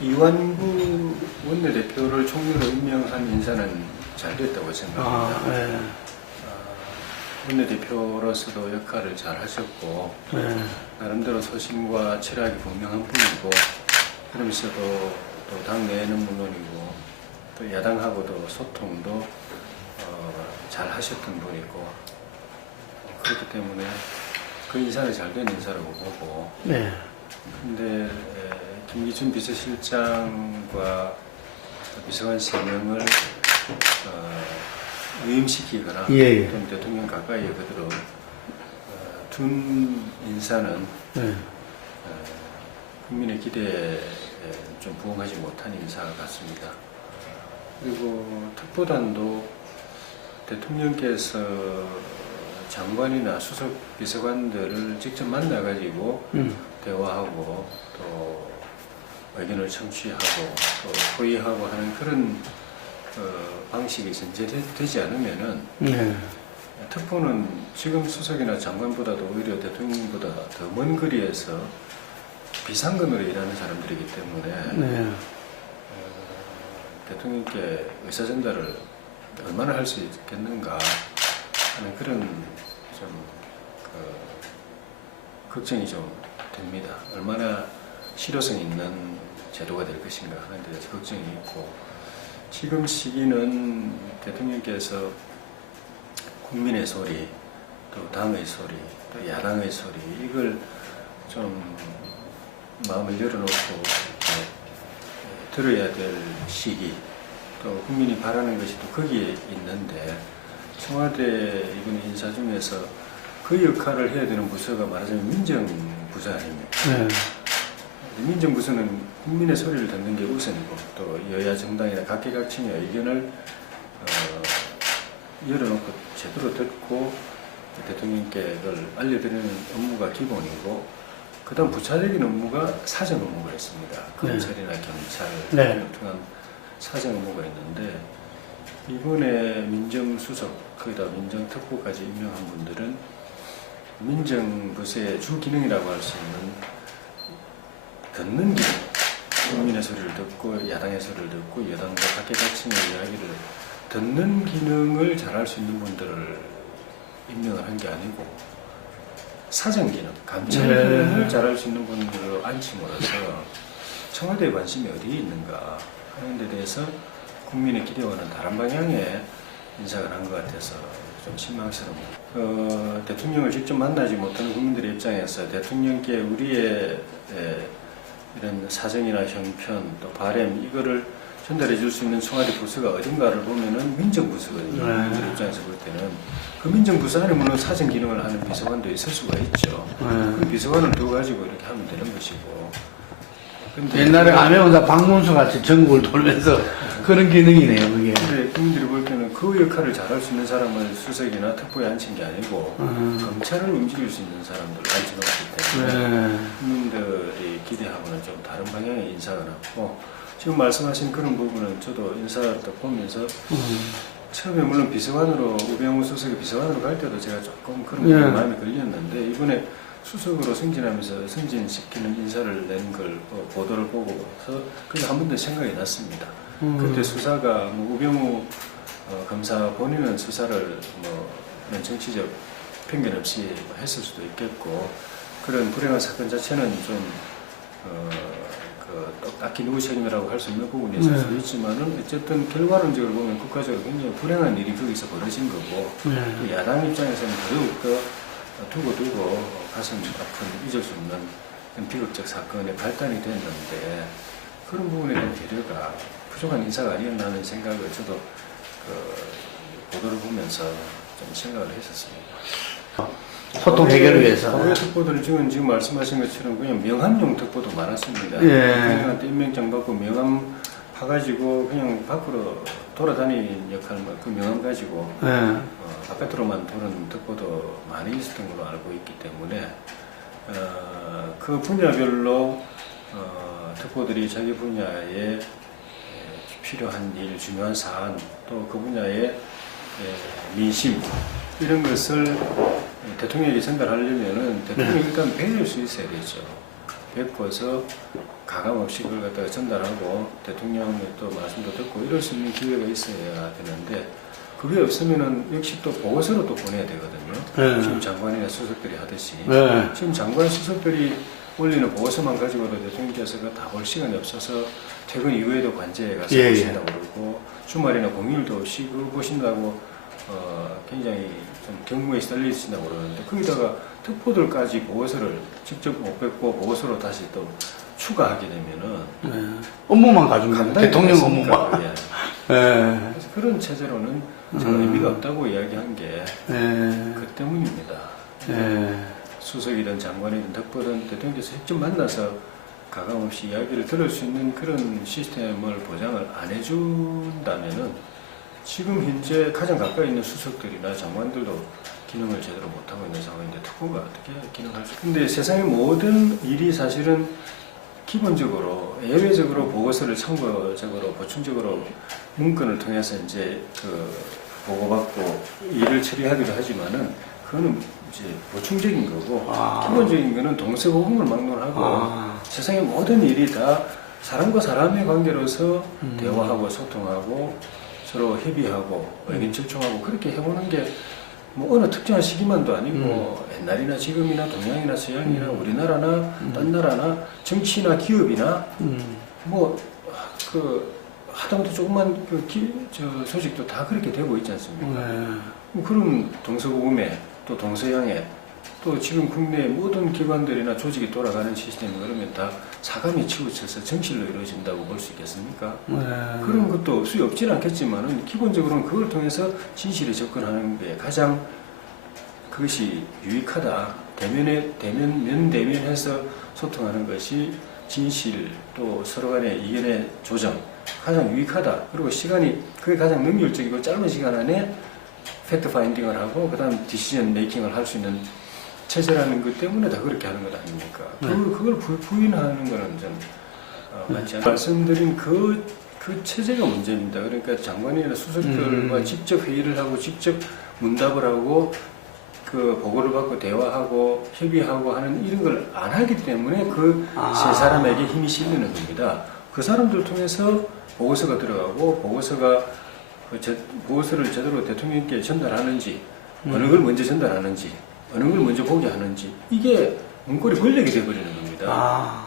이완구 원내대표를 총리로 임명한 인사는 잘 됐다고 생각합니다. 네. 원내대표로서도 역할을 잘 하셨고, 네. 나름대로 소신과 철학이 분명한 분이고, 그러면서도 또 당내에는 물론이고, 또 야당하고도 소통도 잘 하셨던 분이고, 그렇기 때문에 그 인사는 잘된 인사라고 보고, 네. 근데 김기춘 비서실장과 비서관 3명을 위임시키거나 예. 또는 대통령 가까이에 그대로 둔 인사는 네. 국민의 기대에 좀 부응하지 못한 인사 같습니다. 그리고 특보단도 대통령께서 장관이나 수석 비서관들을 직접 만나가지고 대화하고 또 의견을 청취하고 또 토의하고 하는 그런 방식이 전제되지 않으면은 네. 특보는 지금 수석이나 장관보다도 오히려 대통령보다 더 먼 거리에서 비상근으로 일하는 사람들이기 때문에 네. 대통령께 의사전달을 얼마나 할 수 있겠는가 하는 그런 좀 걱정이 좀 됩니다. 얼마나 실효성 있는 제도가 될 것인가 하는 데 대해서 걱정이 있고, 지금 시기는 대통령께서 국민의 소리, 또 당의 소리, 또 야당의 소리, 이걸 좀 마음을 열어놓고 들어야 될 시기, 또 국민이 바라는 것이 또 거기에 있는데, 청와대 이번 인사 중에서 그 역할을 해야 되는 부서가 말하자면 민정부서 아닙니까? 네. 민정부서는 국민의 소리를 듣는 게 우선이고, 또 여야 정당이나 각계각층의 의견을 열어놓고 제대로 듣고 대통령께 그걸 알려드리는 업무가 기본이고, 그 다음 부차적인 업무가 사정 업무가 있습니다. 검찰이나 경찰을 통한 사정 업무가 있는데, 이번에 민정수석, 거기다 민정특보까지 임명한 분들은 민정부서의 주 기능이라고 할 수 있는 듣는 기능, 국민의 소리를 듣고 야당의 소리를 듣고 여당과 각계각층의 이야기를 듣는 기능을 잘할 수 있는 분들을 임명을 한 게 아니고, 사정 기능, 감찰 기능을 잘할 수 있는 분들로 안침으로써 청와대의 관심이 어디에 있는가 하는 데 대해서 국민의 기대와는 다른 방향의 인사를 한 것 같아서 좀 실망스럽습니다. 대통령을 직접 만나지 못하는 국민들의 입장에서 대통령께 우리의 이런 사정이나 형편 또 바램 이거를 전달해 줄 수 있는 청와대 부서가 어딘가를 보면은 민정부서거든요. 국민들 입장에서 볼 때는 그 민정부서 안에 물론 사정 기능을 하는 비서관도 있을 수가 있죠. 그 비서관을 두어가지고 이렇게 하면 되는 것이고. 근데 옛날에 암행원사 박문수 같이 전국을 돌면서 그런 기능이네요, 그게. 근데 국민들이 볼 때는 그 역할을 잘할 수 있는 사람을 수석이나 특보에 앉힌 게 아니고 검찰을 움직일 수 있는 사람들을 앉혀놓기 때문에 국민들이 기대하고는 좀 다른 방향의 인사가 났고, 지금 말씀하신 그런 부분은 저도 인사를 딱 보면서 처음에 물론 비서관으로 우병우 수석이 비서관으로 갈 때도 제가 조금 그런 부분에 마음이 걸렸는데, 이번에 수석으로 승진하면서 승진시키는 인사를 낸 걸 보도를 보고서 그게 한 번 더 생각이 났습니다. 그때 수사가 뭐 우병우 검사 본인은 수사를 뭐 그런 정치적 편견 없이 했을 수도 있겠고, 그런 불행한 사건 자체는 좀 딱히 누구 책임이라고 할 수 없는 부분이 있을 수도 있지만은, 어쨌든 결과론적으로 보면 국가적으로 굉장히 불행한 일이 거기서 벌어진 거고, 또 야당 입장에서는 더더욱더 두고 가슴 아픈 잊을 수 없는 비극적 사건의 발단이 됐는데, 그런 부분에 대한 배려가 부족한 인사가 아니었나 하는 생각을 저도 보도를 보면서 좀 생각을 했었습니다. 소통 해결을 위해서. 과거의 특보들은 지금 말씀하신 것처럼 그냥 명함용 특보도 많았습니다. 대통령한테 임명장 받고 명함 파가지고 그냥 밖으로 돌아다니는 역할만 그 명함 가지고 바깥으로만 도는 특보도 많이 있었던 걸로 알고 있기 때문에 그 분야별로 특보들이 자기 분야에 필요한 일, 중요한 사안, 또 그 분야의 민심 이런 것을 대통령이 전달하려면은 대통령이 일단 배울 수 있어야 되죠. 뵙고서 가감 없이 그걸 갖다가 전달하고 대통령의 또 말씀도 듣고 이럴 수 있는 기회가 있어야 되는데 그게 없으면은 역시 또 보고서로 또 보내야 되거든요. 네. 지금 장관이나 수석들이 하듯이 네. 지금 장관 수석들이 올리는 보고서만 가지고도 대통령께서 다 볼 시간이 없어서 퇴근 이후에도 관제에 가서 예, 보신다고 그러고 주말이나 공휴일도 없이 그걸 보신다고 굉장히 좀 경무에 떨리신다고 그러는데 거기다가 특보들까지 보고서를 직접 못 뵙고 보고서로 다시 또 추가하게 되면은 네. 업무만 가지고 간단히 대통령 되겠습니까, 업무만. 그게? 네. 그래서 그런 체제로는 제가 의미가 없다고 이야기한 게 그 때문입니다. 네. 수석이든 장관이든 특보든 대통령께서 직접 만나서 가감없이 이야기를 들을 수 있는 그런 시스템을 보장을 안 해준다면은 지금 현재 가장 가까이 있는 수석들이나 장관들도 기능을 제대로 못하고 있는 상황인데 특보가 어떻게 기능할 수? 근데 세상의 모든 일이 사실은 기본적으로 예외적으로 보고서를 참고적으로 보충적으로 문건을 통해서 이제 보고받고 일을 처리하기도 하지만은 그거는 이제 보충적인 거고 기본적인 거는 동서고금을 막론하고 세상의 모든 일이 다 사람과 사람의 관계로서 대화하고 소통하고 서로 협의하고 의견 절충하고 그렇게 해보는 게 뭐 어느 특정한 시기만도 아니고 옛날이나 지금이나 동양이나 서양이나 우리나라나 딴 나라나 정치나 기업이나 뭐 하다못해 조그만 조직도 다 그렇게 되고 있지 않습니까? 그런 동서고금에 또 동서양에 또 지금 국내의 모든 기관들이나 조직이 돌아가는 시스템이 그러면 다 사감이 치우쳐서 정실로 이루어진다고 볼 수 있겠습니까? 그런 것도 없지는 않겠지만은 기본적으로는 그걸 통해서 진실에 접근하는 게 가장 그것이 유익하다. 면대면해서 소통하는 것이 진실 또 서로 간의 이견의 조정 가장 유익하다. 그리고 시간이 그게 가장 능률적이고 짧은 시간 안에 팩트 파인딩을 하고 그다음 디시전 메이킹을 할 수 있는 체제라는 것 때문에 다 그렇게 하는 것 아닙니까? 그걸 부인하는 거는 좀 맞지 않아요. 말씀드린 그 체제가 문제입니다. 그러니까 장관이나 수석들과 직접 회의를 하고 직접 문답을 하고 그 보고를 받고 대화하고 협의하고 하는 이런 걸 안 하기 때문에 그 세 사람에게 힘이 실리는 겁니다. 그 사람들 통해서 보고서가 들어가고 보고서를 제대로 대통령께 전달하는지 어느 걸 먼저 전달하는지 어느 걸 먼저 보게 하는지 이게 문고리 권력이 돼버리는 겁니다.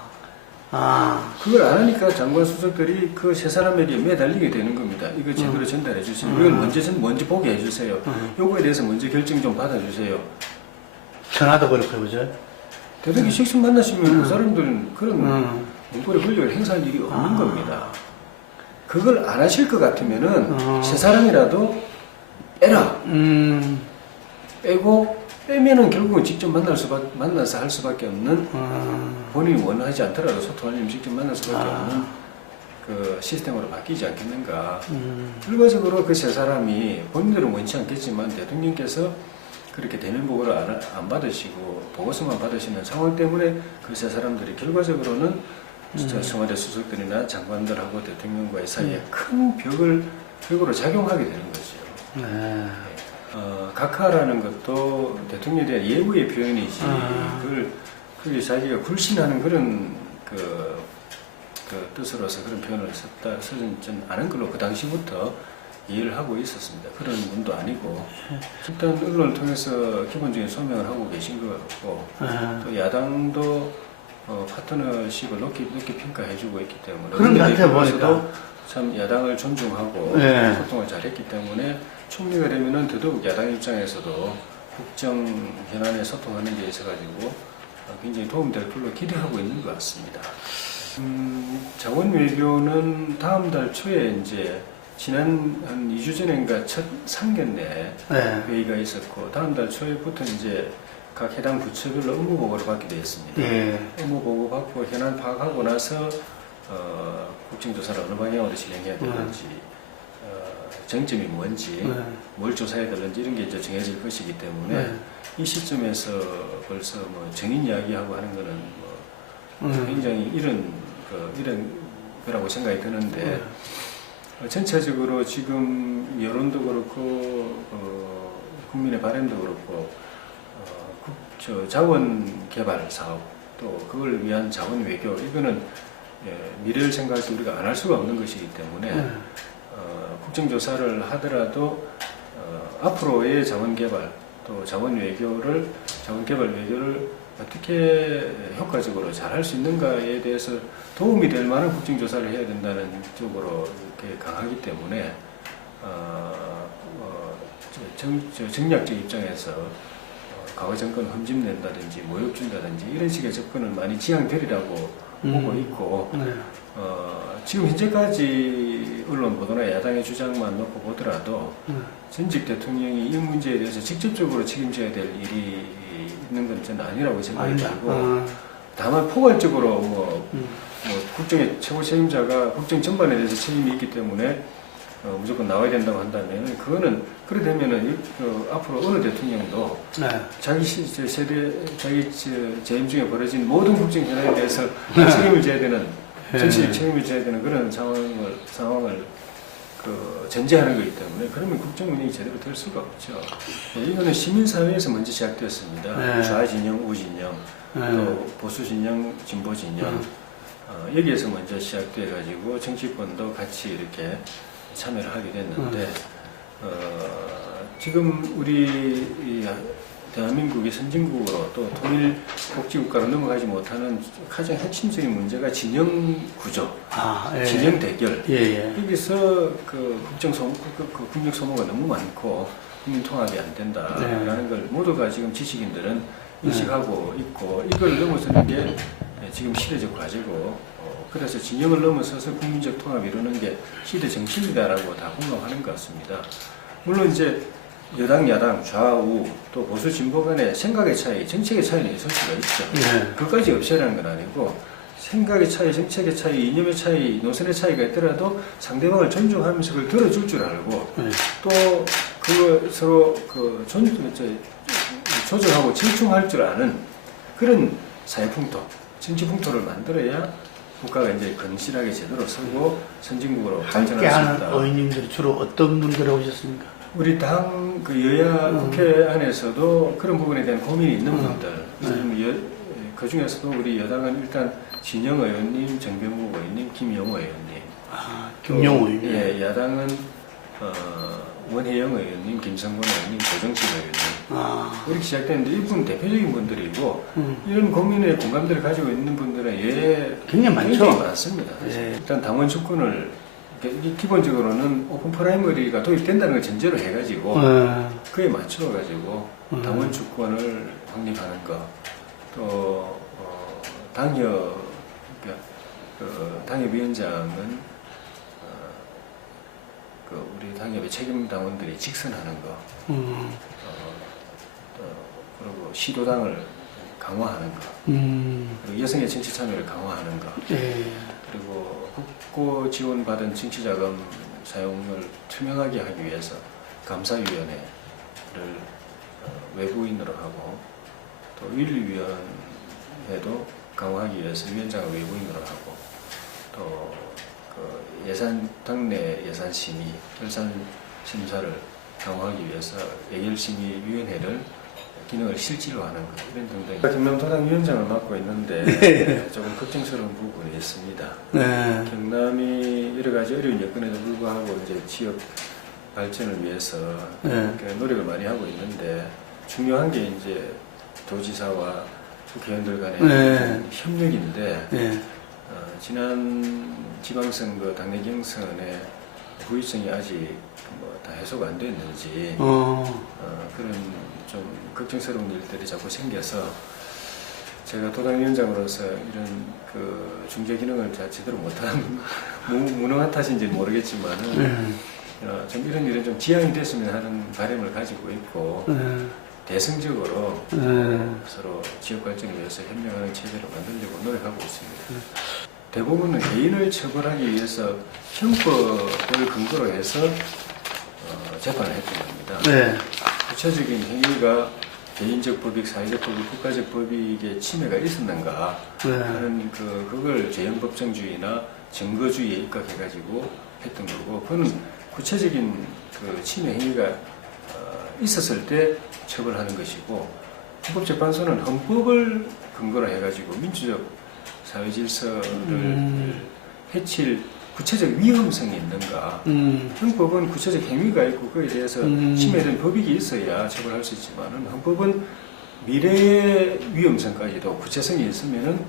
그걸 안 하니까 장관 수석들이 그 세 사람에게 매달리게 되는 겁니다. 이거 제대로 전달해 주세요. 이걸 먼저 보게 해주세요. 요거에 대해서 먼저 결정 좀 받아주세요. 전화도 그렇고 그죠? 대통령이 직접 만나시면 그 사람들은 그런 문고리 권력을 행사할 일이 없는 겁니다. 그걸 안 하실 것 같으면은 세 사람이라도 빼라. 빼면은 결국은 직접 만나서 할 수밖에 없는 본인이 원하지 않더라도 소통하려면 직접 만날 수밖에 없는 그 시스템으로 바뀌지 않겠는가. 결과적으로 그 세 사람이 본인들은 원치 않겠지만 대통령께서 그렇게 대면 보고를 안 받으시고 보고서만 받으시는 상황 때문에 그 세 사람들이 결과적으로는 진짜 청와대 수석들이나 장관들하고 대통령과의 사이에 큰 벽으로 작용하게 되는 거죠. 각하라는 것도 대통령에 대한 예우의 표현이지, 그게 자기가 굴신하는 그런 그 뜻으로서 그런 표현을 쓰진 않은 걸로 그 당시부터 이해를 하고 있었습니다. 그런 분도 아니고, 일단 언론을 통해서 기본적인 소명을 하고 계신 것 같고, 또 야당도 파트너십을 높게 평가해주고 있기 때문에, 그런 것 같아요, 보니까. 참 야당을 존중하고 소통을 잘했기 때문에 총리가 되면은 더더욱 야당 입장에서도 국정 현안에 소통하는 데 있어가지고 굉장히 도움될 걸로 기대하고 있는 것 같습니다. 자원 외교는 다음 달 초에 이제 지난 한 2주 전인가 첫 상견례 회의가 있었고 다음 달 초에부터 이제 각 해당 부처별로 업무 보고를 받게 되었습니다. 업무 보고 받고 현안 파악하고 나서 국정조사를 어느 방향으로 진행해야 되는지 정점이 뭔지 뭘 조사해야 되는지 이런 게 이제 정해질 것이기 때문에 이 시점에서 벌써 뭐 정인 이야기하고 하는 거는 굉장히 이런 거라고 생각이 드는데 전체적으로 지금 여론도 그렇고 국민의 바람도 그렇고 자원 개발 사업 또 그걸 위한 자원 외교 이거는 미래를 생각할 때 우리가 안 할 수가 없는 것이기 때문에 국정조사를 하더라도 앞으로의 자원 개발 또 자원 개발 외교를 어떻게 효과적으로 잘 할 수 있는가에 대해서 도움이 될 만한 국정조사를 해야 된다는 쪽으로 이렇게 강하기 때문에 정략적 입장에서 과거 정권 흠집낸다든지 모욕 준다든지 이런 식의 접근을 많이 지향되리라고 보고 있고 지금 현재까지 언론 보도나 야당의 주장만 놓고 보더라도 전직 대통령이 이 문제에 대해서 직접적으로 책임져야 될 일이 있는 건 저는 아니라고 생각이 들고 다만 포괄적으로 뭐 국정의 최고 책임자가 국정 전반에 대해서 책임이 있기 때문에 무조건 나와야 된다고 한다면 그거는 그래 되면은 앞으로 어느 대통령도 자기 세대 자기 재임 중에 벌어진 모든 국정 현안에 대해서 책임을 져야 되는 정치적 책임을 져야 되는 그런 상황을 전제하는 거기 때문에 그러면 국정 운영이 제대로 될 수가 없죠. 이거는 시민사회에서 먼저 시작되었습니다. 좌진영, 우진영, 또 보수진영, 진보진영 여기에서 먼저 시작돼가지고 정치권도 같이 이렇게 참여를 하게 됐는데 지금 우리 대한민국이 선진국으로 또 통일복지국가로 넘어가지 못하는 가장 핵심적인 문제가 진영 구조, 진영 대결. 여기서 국정 소모가 너무 많고 국민 통합이 안 된다라는 걸 모두가 지금 지식인들은 인식하고 있고 이걸 넘어서는 게 지금 시대적 과제고 그래서 진영을 넘어서서 국민적 통합을 이루는 게 시대 정신이다라고 다 공감하는 것 같습니다. 물론 이제 여당, 야당, 좌우 또 보수, 진보 간의 생각의 차이, 정책의 차이는 있을 수가 있죠. 그것까지 없애라는 건 아니고 생각의 차이, 정책의 차이, 이념의 차이, 노선의 차이가 있더라도 상대방을 존중하면서 그걸 들어줄 줄 알고 또 그걸 서로 조정하고 질충할 줄 아는 그런 사회풍토, 정치풍토를 만들어야 국가가 이제 건실하게 제대로 서고 선진국으로 발전할 수 있다. 함께하는 의원님들이 주로 어떤 분들이 오셨습니까? 우리 당 여야 국회 안에서도 그런 부분에 대한 고민이 있는 분들 그 중에서도 우리 여당은 일단 진영 의원님, 정병국 의원님, 김영호 의원님 김영호 의원님 예, 야당은 원혜영 의원님, 김성권 의원님, 조정식 의원님 이렇게 시작되는데 이분 대표적인 분들이고 이런 고민에 공감대를 가지고 있는 분들은 굉장히 많습니다. 일단 당원 주권을 기본적으로는 오픈 프라이머리가 도입된다는 걸 전제로 해가지고 그에 맞춰가지고 당원 주권을 확립하는 것, 또 당협위원장은 우리 당협의 책임 당원들이 직선하는 것, 그리고 시도당을 강화하는 것, 그리고 여성의 정치 참여를 강화하는 것, 그리고 국고 지원받은 정치자금 사용을 투명하게 하기 위해서 감사위원회를 외부인으로 하고 또 윤리위원회도 강화하기 위해서 위원장을 외부인으로 하고 또 당내 예산심의, 결산 심사를 강화하기 위해서 예결심의위원회를 기능을 실질화하는 것 이런 등등. 경남도당 위원장을 맡고 있는데 조금 걱정스러운 부분이 있습니다. 경남이 여러 가지 어려운 여건에도 불구하고 이제 지역 발전을 위해서 노력을 많이 하고 있는데 중요한 게 이제 도지사와 국회의원들 간의 협력인데 지난 지방선거 당내 경선의 후유증이 아직 다 해소가 안 됐는지 그런 좀 걱정스러운 일들이 자꾸 생겨서 제가 도당위원장으로서 이런 중재 기능을 제대로 못하는 무능한 탓인지 모르겠지만은 좀 이런 일은 좀 지양이 됐으면 하는 바람을 가지고 있고 대승적으로 서로 지역 발전을 위해서 협력하는 체제를 만들려고 노력하고 있습니다. 대부분은 개인을 처벌하기 위해서 형법을 근거로 해서 재판을 했던 겁니다. 구체적인 행위가 개인적 법익, 사회적 법익, 국가적 법익에 침해가 있었는가 하는 그걸 죄형법정주의나 증거주의에 입각해가지고 했던 거고 그거는 구체적인 침해 행위가 있었을 때 처벌하는 것이고 헌법재판소는 헌법을 근거로 해가지고 민주적 사회 질서를 해칠 구체적 위험성이 있는가. 형법은 구체적 행위가 있고 그에 대해서 침해된 법익이 있어야 처벌할 수 있지만은 헌법은 미래의 위험성까지도 구체성이 있으면은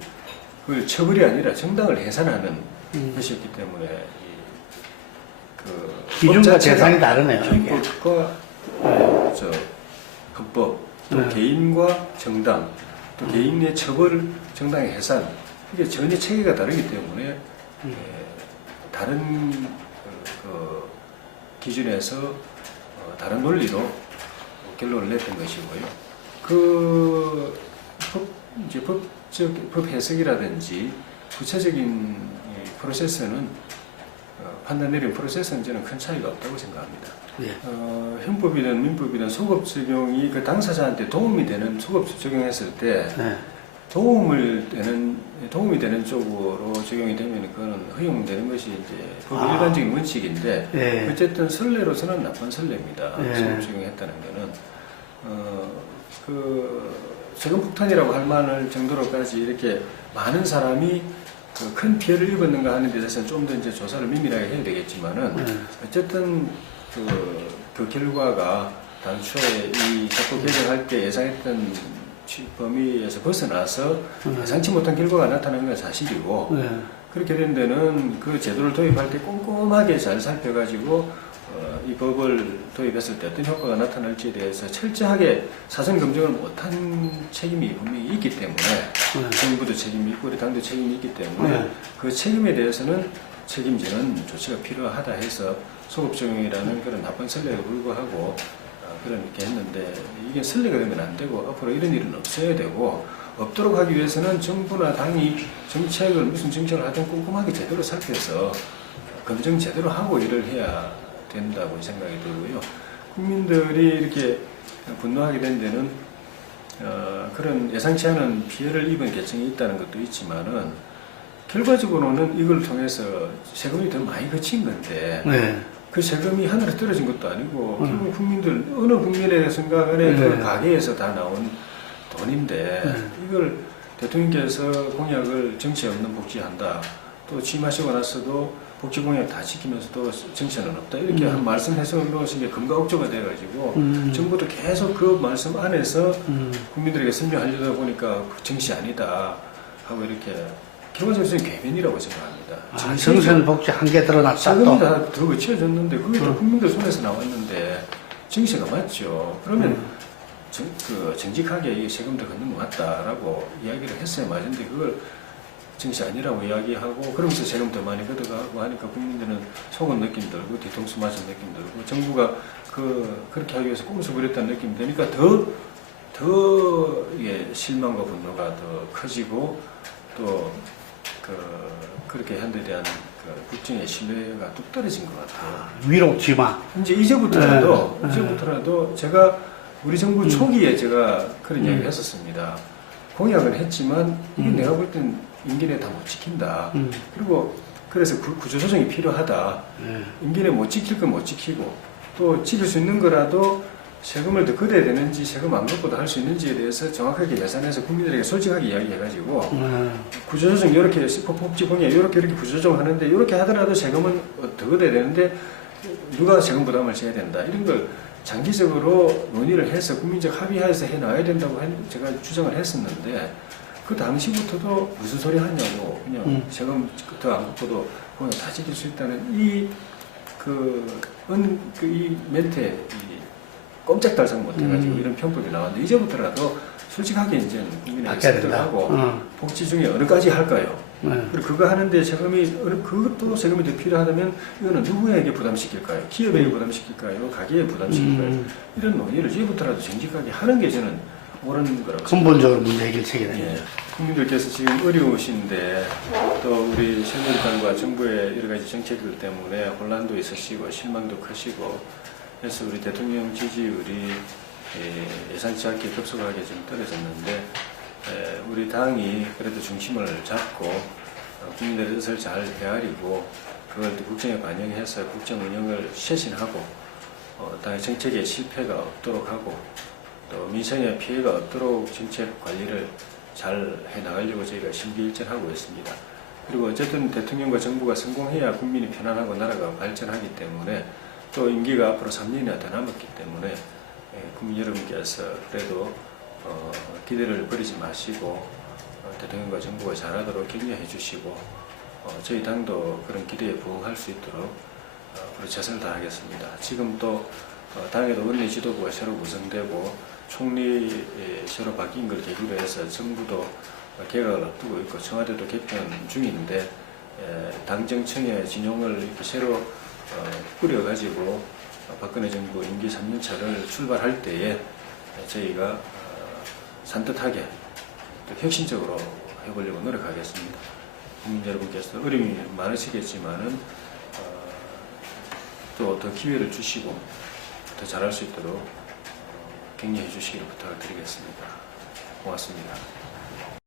그걸 처벌이 아니라 정당을 해산하는 것이었기 때문에 그 기준과 대상이 다르네요. 이게. 형법과 헌법 또 개인과 정당 또 개인의 처벌 정당의 해산 이게 전혀 체계가 다르기 때문에 다른 그 기준에서 다른 논리로 결론을 냈던 것이고요. 그 법 해석이라든지 구체적인 이 프로세스는 판단 내린 프로세스는 저는 큰 차이가 없다고 생각합니다. 예. 형법이든 민법이든 소급 적용이 그 당사자한테 도움이 되는 소급 적용했을 때 네. 도움이 되는 쪽으로 적용이 되면 그거는 허용되는 것이 이제 법 일반적인 원칙인데 예. 어쨌든 선례로서는 나쁜 선례입니다. 예. 소급 적용했다는 거는 그 세금 폭탄이라고 할 만할 정도로까지 이렇게 많은 사람이 그 큰 피해를 입었는가 하는 데 대해서는 좀 더 이제 조사를 민밀하게 해야 되겠지만은 어쨌든 그 결과가 당초에 이 사법 개정할 때 예상했던 범위에서 벗어나서 예상치 못한 결과가 나타나는 건 사실이고 그렇게 된 데는 그 제도를 도입할 때 꼼꼼하게 잘 살펴가지고 이 법을 도입했을 때 어떤 효과가 나타날지에 대해서 철저하게 사전 검증을 못한 책임이 분명히 있기 때문에 정부도 책임이 있고 우리 당도 책임이 있기 때문에 그 책임에 대해서는 책임지는 조치가 필요하다 해서 소급 적용이라는 그런 나쁜 선례에 불구하고 그렇게 했는데 이게 선례가 되면 안 되고 앞으로 이런 일은 없어야 되고 없도록 하기 위해서는 정부나 당이 정책을 무슨 정책을 하든 꼼꼼하게 제대로 살펴서 검증 제대로 하고 일을 해야 된다고 생각이 들고요. 국민들이 이렇게 분노하게 된 데는 그런 예상치 않은 피해를 입은 계층이 있다는 것도 있지만은 결과적으로는 이걸 통해서 세금이 더 많이 거친 건데 그 세금이 하늘에 떨어진 것도 아니고 결국 국민들 어느 국민의 생각에 그 가게에서 다 나온 돈인데 이걸 대통령께서 공약을 정치 없는 복지한다. 또 취임하시고 나서도 복지 공약 다 지키면서도 정치는 없다. 이렇게 한 말씀해서로 이게 금가 억조가 돼가지고 정부도 계속 그 말씀 안에서 국민들에게 설명하려다 보니까 정치 아니다 하고 이렇게 결과적으로 궤변이라고 생각합니다. 정선 복지 한계 드러났다. 세금이 다 더 거쳐졌는데 그게 또 국민들 손에서 나왔는데 정치가 맞죠. 그러면 정직하게 이 세금도 걷는 것 같다라고 이야기를 했어야 맞는데 그걸 정치 아니라고 이야기하고 그러면서 세금 더 많이 걷어가고 하니까 국민들은 속은 느낌 들고 뒤통수 맞은 느낌 들고 정부가 그렇게 하기 위해서 꼼수 부렸다는 느낌이 드니까 더 실망과 분노가 더 커지고 또 그렇게 한 데 대한 국정의 신뢰가 뚝 떨어진 것 같아요. 위로지마. 이제부터라도 제가 우리 정부 초기에 제가 그런 이야기를 했었습니다. 공약은 했지만 이게 내가 볼 땐 임기내 다 못 지킨다. 그리고 그래서 구조조정이 필요하다. 임기내 못 지킬 건 못 지키고 또 지킬 수 있는 거라도 세금을 더 걷어야 되는지 세금 안 걷고도 할 수 있는지에 대해서 정확하게 예산해서 국민들에게 솔직하게 이야기해가지고 구조조정 이렇게 복지 공약 이렇게 구조조정 하는데 이렇게 하더라도 세금은 더 걷어야 되는데 누가 세금 부담을 져야 된다. 이런 걸 장기적으로 논의를 해서 국민적 합의하에서 해놔야 된다고 제가 주장을 했었는데 그 당시부터도 무슨 소리 하냐고 그냥 세금 더 안 걷고도 공약 다 지킬 수 있다는 이 멘트에 꼼짝달싹 못해가지고 이런 편법이 나왔는데 이제부터라도 솔직하게 이제 국민에게 설득하고 복지 중에 어느까지 할까요? 그리고 그거 하는데 그것도 세금이 더 필요하다면 이거는 누구에게 부담시킬까요? 기업에게 부담시킬까요? 가게에 부담시킬까요? 이런 논의를 이제부터라도 정직하게 하는 게 저는 옳은 거라고 근본적으로 문제 해결책이 됩니다. 국민들께서 지금 어려우신데 또 우리 실무기관과 정부의 여러 가지 정책들 때문에 혼란도 있으시고 실망도 크시고 그래서 우리 대통령 지지율이 예상치 않게 급속하게 좀 떨어졌는데 우리 당이 그래도 중심을 잡고 국민들의 뜻을 잘 헤아리고 그걸 국정에 반영해서 국정 운영을 쇄신하고 당의 정책에 실패가 없도록 하고 또 민생에 피해가 없도록 정책 관리를 잘 해나가려고 저희가 심기일전하고 있습니다. 그리고 어쨌든 대통령과 정부가 성공해야 국민이 편안하고 나라가 발전하기 때문에 또 임기가 앞으로 3년이나 더 남았기 때문에 국민 여러분께서 그래도 기대를 버리지 마시고 대통령과 정부가 잘하도록 격려해 주시고 저희 당도 그런 기대에 부응할 수 있도록 앞으로 최선을 다하겠습니다. 지금 또 당에도 원내 지도부가 새로 구성되고 총리 새로 바뀐 걸 계기로 해서 정부도 개각을 앞두고 있고 청와대도 개편 중인데 당정청의 진용을 이렇게 새로 꾸려가지고 박근혜 정부 임기 3년차를 출발할 때에 저희가 산뜻하게 또 혁신적으로 해보려고 노력하겠습니다. 국민 여러분께서 어려움이 많으시겠지만은 또 더 기회를 주시고 더 잘할 수 있도록 격려해 주시기를 부탁을 드리겠습니다. 고맙습니다.